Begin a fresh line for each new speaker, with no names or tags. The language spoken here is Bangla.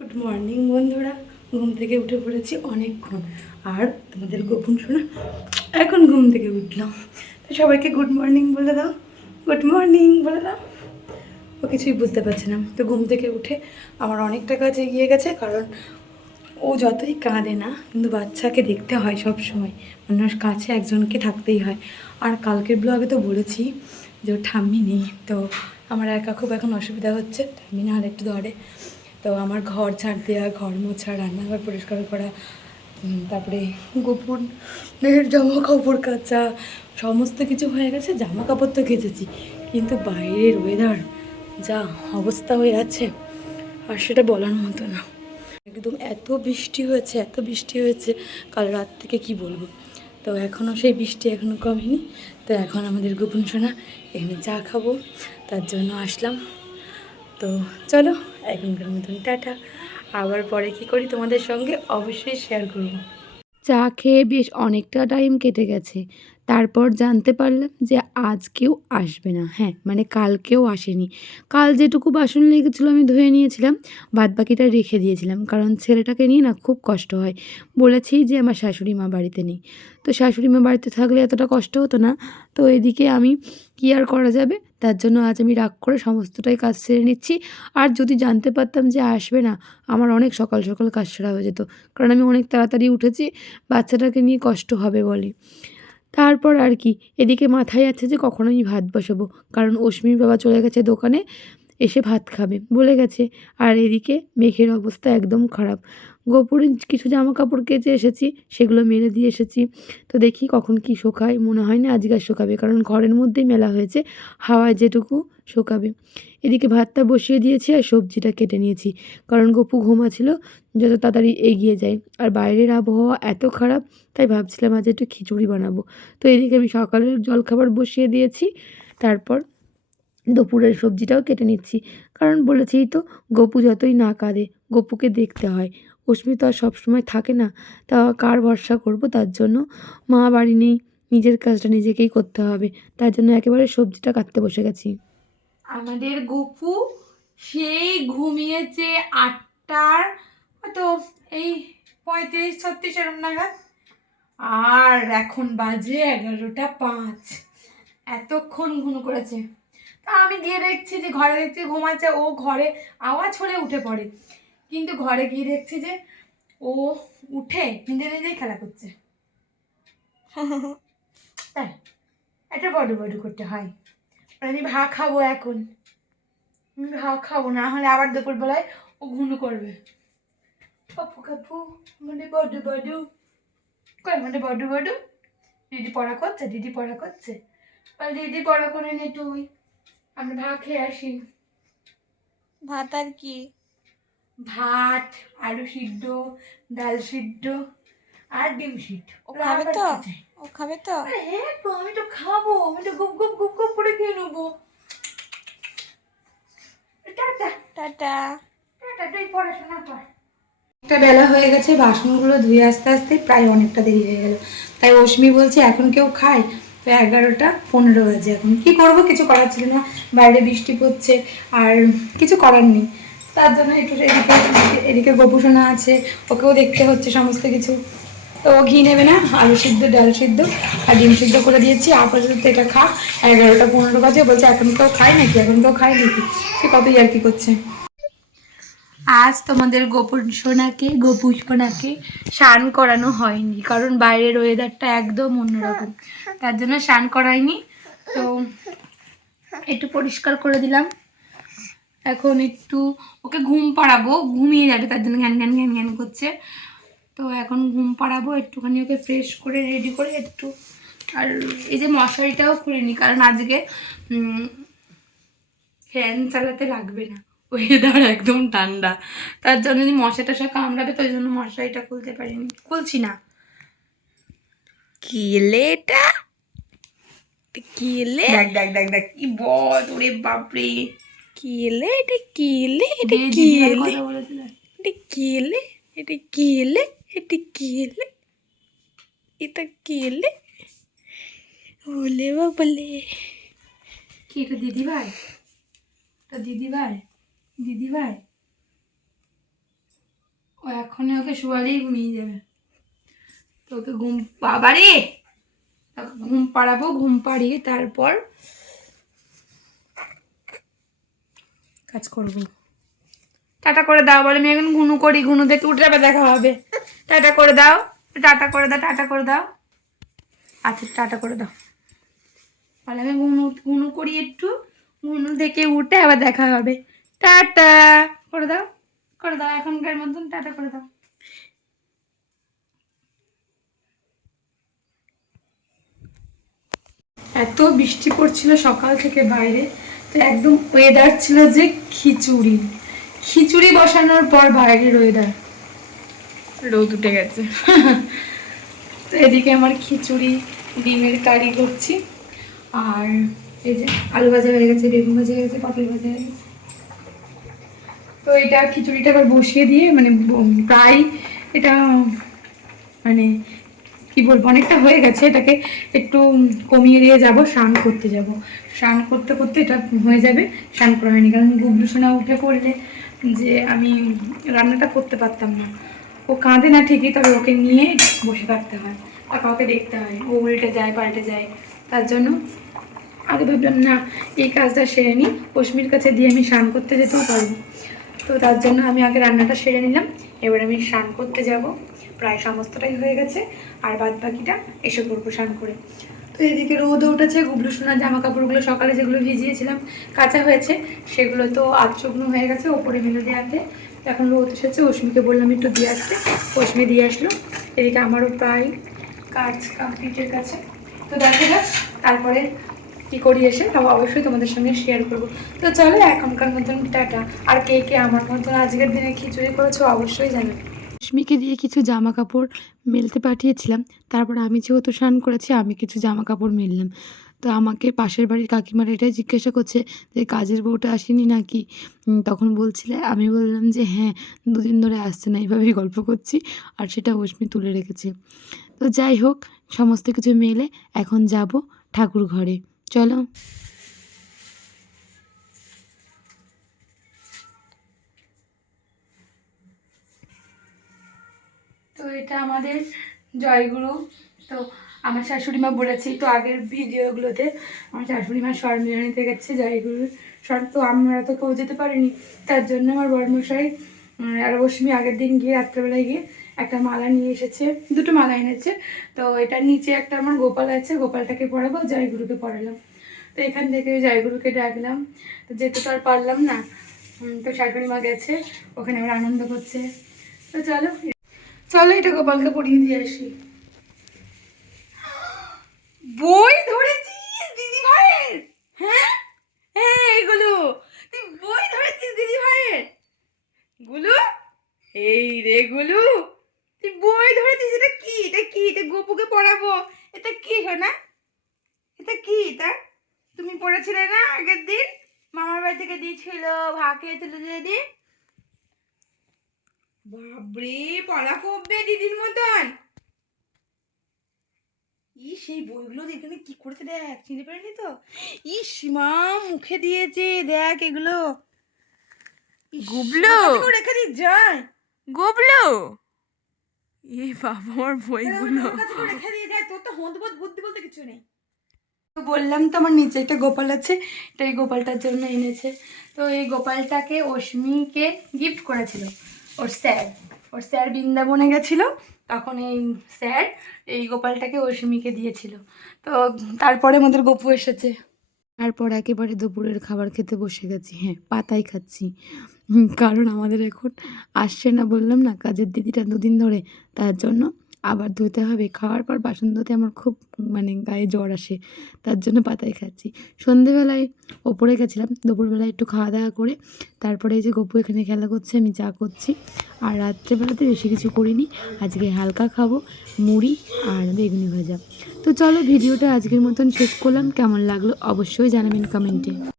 গুড মর্নিং বন্ধুরা। ঘুম থেকে উঠে পড়েছি অনেকক্ষণ। আর তোমাদের গোপন শোনা, এখন ঘুম থেকে উঠলাম। তো সবাইকে গুড মর্নিং বলে দাও। গুড মর্নিং বলে দাও। ও কিছুই বুঝতে পারছে না। তো ঘুম থেকে উঠে আমার অনেকটা কাজ এগিয়ে গেছে, কারণ ও যতই কাঁদে না, কিন্তু বাচ্চাকে দেখতে হয় সব সময়। মানুষ কাছে একজনকে থাকতেই হয়। আর কালকের ব্লগে তো বলেছি যে ও ঠাম্মি নেই। তো আমার একা খুব এখন অসুবিধা হচ্ছে। ঠাম্মি না হলে একটু ধরে তো আমার ঘর ঝাড় দেওয়া ঘর মোছা, রান্নাঘর পরিষ্কার করা তারপরে গোপনের জামা কাপড় কাচা, সমস্ত কিছু হয়ে গেছে জামা কাপড় তো কেচেছি। কিন্তু বাইরের ওয়েদার যা অবস্থা হয়ে আছে, আর সেটা বলার মতো না। একদম এত বৃষ্টি হয়েছে, এত বৃষ্টি হয়েছে, কাল রাত থেকে কি বলব? তো এখনও সেই বৃষ্টি এখনও কমেনি। তো এখন আমাদের গোপন সোনা এখানে চা খাব, তার জন্য আসলাম। তো চলো। এখনকার মতন টাটা। আবার পরে কি করি তোমাদের সঙ্গে অবশ্যই শেয়ার করব।
চা খেয়ে বেশ অনেকটা টাইম কেটে গেছে। তারপর জানতে পারলাম যে আজকেও আসবে না। হ্যাঁ মানে কালকেও আসেনি। কাল যেটুকু বাসন লেগেছিলো আমি ধুয়ে নিয়েছিলাম বাদ বাকিটা রেখে দিয়েছিলাম। কারণ ছেলেটাকে নিয়ে না খুব কষ্ট হয়। বলেছি যে আমার শাশুড়ি মা বাড়িতে নেই। তো শাশুড়ি মা বাড়িতে থাকলে এতটা কষ্ট হতো না। তো এদিকে আমি কী আর করা যাবে? তার জন্য আজ আমি রাগ করে সমস্তটাই কাজ সেরে নিচ্ছি। আর যদি জানতে পারতাম যে আসবে না, আমার অনেক সকাল সকাল কাজ সেরা হয়ে যেত। কারণ আমি অনেক তাড়াতাড়ি উঠেছি, বাচ্চাটাকে নিয়ে কষ্ট হবে বলে। তারপর আর কি, এদিকে মাথায় আছে যে কখন আমি ভাত বসাবো। কারণ অশ্মির বাবা চলে গেছে দোকানে, এসে ভাত খাবে। বলে গেছে, আর এদিকে মেঘের অবস্থা একদম খারাপ। গোপুরের কিছু জামা কাপড় কেচে এসেছি, সেগুলো মেরে দিয়ে এসেছি। তো দেখি কখন কি শোকায়। মনে হয় না আজকে শোকাবে, কারণ ঘরের মধ্যেই মেলা হয়েছে। হাওয়ায় যেটুকু শোকাবে। এদিকে ভাতটা বসিয়ে দিয়েছি আর সবজিটা কেটে নিয়েছি। কারণ গপু ঘুমাছিল যত তাড়াতাড়ি এগিয়ে যায়। আর বাইরের আবহাওয়া এত খারাপ, তাই ভাবছিলাম আজ একটু খিচুড়ি বানাবো। তো এদিকে আমি সকালের জলখাবার বসিয়ে দিয়েছি। তারপর দুপুরের সবজিটাও কেটে নিচ্ছি। কারণ বলেছি তো, গপু যতই না কাঁদে, গপুকে দেখতে হয়। অস্মি তো আর সবসময় থাকে না, তা কার ভরসা করব? তার জন্য মা বাড়ি নেই, নিজের কাজটা নিজেকেই করতে হবে। তার জন্য একেবারে সবজিটা কাটতে বসে গেছি।
আমাদের গপু সেই ঘুমিয়েছে আটটার হয়তো এই পঁয়ত্রিশ ছত্রিশ এরম নাগাদ। আর এখন বাজে এগারোটা পাঁচ। এতক্ষণ ঘুম করেছে। তা আমি গিয়ে দেখছি যে ঘরে দেখছি ঘুমাচ্ছে ও ঘরে আওয়াজ হলে উঠে পড়ে। কিন্তু ঘরে গিয়ে দেখছি যে ও উঠে নিজে নিজেই খেলা করছে। তাই একটা বডু বডু করতে হয়। আমি ভাত খাব এখন। আমি ভাত খাব না হলে আবার দুপুরবেলায় ও ঘুনু করবে। কাপু কাপু মানে বডু বডু কই মানে বডু বডু দিদি পড়া করছে দিদি পড়া করছে। বল দিদি পড়া করে নে তুই। আমরা ভাত খেয়ে আসি।
ভাত আর কি?
ভাত আলু সিদ্ধ ডাল সিদ্ধ আর ডিম সিদ্ধ।
ও খাবে তো? ও খাবে তো?
হ্যাঁ তো আমি তো খাব আমি তো গুপ গুপ গুপ গুপ করে খেয়ে নেব। টাটা।
টাটা।
টাটা তুই পড়াশোনা কর। একটা বেলা হয়ে গেছে বাসনগুলো ধুয়ে আসতে আসতে প্রায় অনেকটা দেরি হয়ে গেল। তাই অশ্মি বলছে এখন কেউ খায়? তো এগারোটা পনেরো বাজে এখন। কি করব? কিছু করার ছিল না। বাইরে বৃষ্টি পড়ছে আর কিছু করার নেই। তার জন্য একটু এদিকে এদিকে গোপুসোনা আছে ওকেও দেখতে হচ্ছে সমস্ত কিছু। তো ও ঘি নেবে না, আলু সিদ্ধ, ডাল সিদ্ধ আর ডিম সিদ্ধ করে দিয়েছি। আপাতত এটা খা। এগারোটা পনেরো বাজে, বলছে, এখন কেউ খায় নাকি? এখন কেউ খায় নাকি? সে কত আর কি করছে। আজ তোমাদের গোপন সোনাকে গোপু সোনাকে স্নান করানো হয়নি, কারণ বাইরের ওয়েদারটা একদম অন্যরকম। তার জন্য স্নান করায়নি তো একটু পরিষ্কার করে দিলাম। এখন একটু ওকে ঘুম পাড়াবো, ঘুমিয়ে যাবে, তার জন্য ঘ্যান ঘ্যান ঘ্যান ঘ্যান করছে। তো এখন ঘুম পাড়াবো একটুখানি ওকে ফ্রেশ করে রেডি করে একটু। আর এই যে মশারিটাও খুলিনি কারণ আজকে ফ্যান চালাতে লাগবে না। ওয়েদার একদম ঠান্ডা। তার জন্য যদি মশা টশা কামড়াবে তো ওই জন্য মশারিটা খুলতে পারিনি। খুলছি না।
কি এলে এটা এটা কি এলে
দেখ দেখ দেখ কি বল ওরে বাপরে।
কি এলে এটা কি এলে এটা
দিয়ে
কি
দিদিভাই
এলে
কথা বলেছে দেখ।
এটা কি এলে এটা কি এলে এটা কি এলে এটা কি এলে বলে বাবলে
কি এটা দিদি ভাই এটা দিদি ভাই ও এখনই ওকে শোয়ালেই ঘুমিয়ে যাবে তো ওকে ঘুম বাবারে ঘুম পাড়াবো ঘুম পাড়িয়ে তারপর কাজ করব টাটা করে দাও বলে আমি এখন ঘুনু করি, ঘুনু দেখে উঠে যাবে, দেখা হবে। টাটা করে দাও, টাটা করে দাও, টাটা করে দাও। আচ্ছা টাটা করে দাও। বলে, আমি ঘুনু ঘুনু করি একটু, ঘুনু দেখে উঠে আবার দেখা হবে। টাটা করে দাও করে দাও, এখনকার মতন টাটা করে দাও। এত বৃষ্টি পড়ছিল সকাল থেকে বাইরে, তো একদম ওয়েদার ছিল যে খিচুড়ি। খিচুড়ি বসানোর পর বাইরের ওয়েদার রোদ উঠে গেছে। তো এদিকে আমার খিচুড়ি ডিমের কারি করছি। আর এই যে আলু ভাজা হয়ে গেছে বেগুন ভাজা হয়ে গেছে পটল ভাজা হয়ে গেছে। তো এটা খিচুড়িটা আবার বসিয়ে দিয়ে মানে প্রায় এটা মানে কি বলব অনেকটা হয়ে গেছে এটাকে। একটু কমিয়ে দিয়ে যাব স্নান করতে যাব। স্নান করতে করতে এটা হয়ে যাবে স্নান করা হয়নি কারণ গুবলু সোনা উঠে পড়লে যে আমি রান্নাটা করতে পারতাম না। ও কাঁদে না ঠিকই, তবে ওকে নিয়ে বসে থাকতে হয়। আর কাউকে দেখতে হয়, ও উল্টে যায়, পাল্টে যায়। তার জন্য আগে ভাবলাম, না, এই কাজটা সেরে নিই কশ্মীর কাছে দিয়ে আমি স্নান করতে যেতেও পারব তো তার জন্য আমি আগে রান্নাটা সেরে নিলাম। এবার আমি স্নান করতে যাব। প্রায় সমস্তটাই হয়ে গেছে। আর বাদ বাকিটা এসে করব স্নান করে। তো এদিকে রোদ উঠেছে, গুবলু সোনার জামা কাপড়গুলো সকালে যেগুলো ভিজিয়েছিলাম কাঁচা হয়েছে, সেগুলো তো আধ শুকনো হয়ে গেছে ওপরে মেলে দেওয়াতে এখন রোদ এসেছে অশ্মিকে বললাম একটু দিয়ে আসতে। অশ্মি দিয়ে আসলো, এদিকে আমারও প্রায় কাজ কমপ্লিটের কাছে তো দেখা যাক, তারপরে কি করি এসে, তাও অবশ্যই তোমাদের সঙ্গে শেয়ার করব। তো চলো এখনকার মতন টাটা। আর কে কে আমার মতন আজকের দিনে খিচুড়ি করেছ অবশ্যই জানাবে।
রশ্মিকে দিয়ে কিছু জামা কাপড় মেলতে পাঠিয়েছিলাম। তারপর আমি যেহেতু স্নান করেছি, আমি কিছু জামা কাপড় মেললাম। তো আমাকে পাশের বাড়ির কাকিমারা এটাই জিজ্ঞাসা করছে যে, কাজের বউটা আসেনি নাকি? তখন বলছিলে, আমি বললাম যে হ্যাঁ দুদিন ধরে আসছে না এইভাবেই গল্প করছি। আর সেটা অশ্মি তুলে রেখেছে। তো যাই হোক, সমস্ত কিছু মেলে এখন যাব ঠাকুর ঘরে। চলো।
এটা আমাদের জয়গুরু। তো আমার শাশুড়ি মা বলেছি তো আগের ভিডিওগুলোতে, আমার শাশুড়ি মা স্বর মিলনীতে গেছে, জয়গুরুর স্বর তো আমরা তো কেউ যেতে পারিনি। তার জন্য আমার বর্মশাই আর আগের দিন গিয়ে রাত্রেবেলায় গিয়ে একটা মালা নিয়ে এসেছে, দুটো মালা এনেছে। তো এটার নিচে একটা আমার গোপাল আছে, গোপালটাকে পড়াবো, জয়গুরুকে পড়ালাম। তো এখান থেকে জয়গুরুকে ডাকলাম। তো যেতে তো আর পারলাম না। তো শাশুড়ি মা গেছে, ওখানে আবার আনন্দ করছে। তো চলো চলো এটা গোপালকে পড়িয়ে দিয়ে আসি। বই ধরেছিস, দিদি ভাইয়ের? হ্যাঁ? হ্যাঁ এগুলো তুই বই ধরেছিস, দিদি ভাইয়ের? গুলু? এই রে গুলু। তুই বই ধরেছিস, এটা কি? এটা কি? এটা গোপুকে পড়াবো। এটা কি না এটা কি এটা? তুমি পড়েছিলে না আগের দিন? মামার বাড়ি থেকে দিয়েছিল ভাগ খেয়েছিল যেদিন বাবরে পড়া করবে দিদির মতন? ই সেই বইগুলো এখানে কি করেছে দেখ চিনতে পারিনি তো? ই সীমা মুখে দিয়েছে দেখ এগুলো।
গুবলু?
রেখে দিয়ে যায়
গোবলু! এ বাবা আমার বইগুলো।
রেখে দিয়ে যায় তোর তো হন্দবোধ বুদ্ধি বলতে কিছু নেই। তো বললাম তো আমার নিচে একটা গোপাল আছে তো এই গোপালটার জন্য এনেছে। তো এই গোপালটাকে অশ্মিকে গিফট করেছিল। ওর স্যার ওর স্যার বৃন্দাবনে গেছিল, তখন এই স্যার এই গোপালটাকে অশ্মিকে দিয়েছিল। তো তারপরে আমাদের গপু এসেছে।
তারপর একেবারে দুপুরের খাবার খেতে বসে গেছি হ্যাঁ পাতাই খাচ্ছি। কারণ আমাদের এখন আসছে না বললাম না, কাজের দিদিটা দুদিন ধরে, তার জন্য আবার ধুতে হবে, খাওয়ার পর বাসন ধুতে আমার খুব মানে গায়ে জ্বর আসে, তার জন্য পাতায় খাচ্ছি। সন্ধেবেলায় ওপরে গেছিলাম, দুপুরবেলায় একটু খাওয়া দাওয়া করে, তারপরে এই যে গপু এখানে খেলা করছে, আমি চা করছি, আর রাত্রেবেলাতে বেশি কিছু করিনি, আজকে হালকা খাব, মুড়ি আর বেগুনি ভাজা। তো চলো ভিডিওটা আজকের মতন শেষ করলাম, কেমন লাগল অবশ্যই জানাবেন কমেন্টে।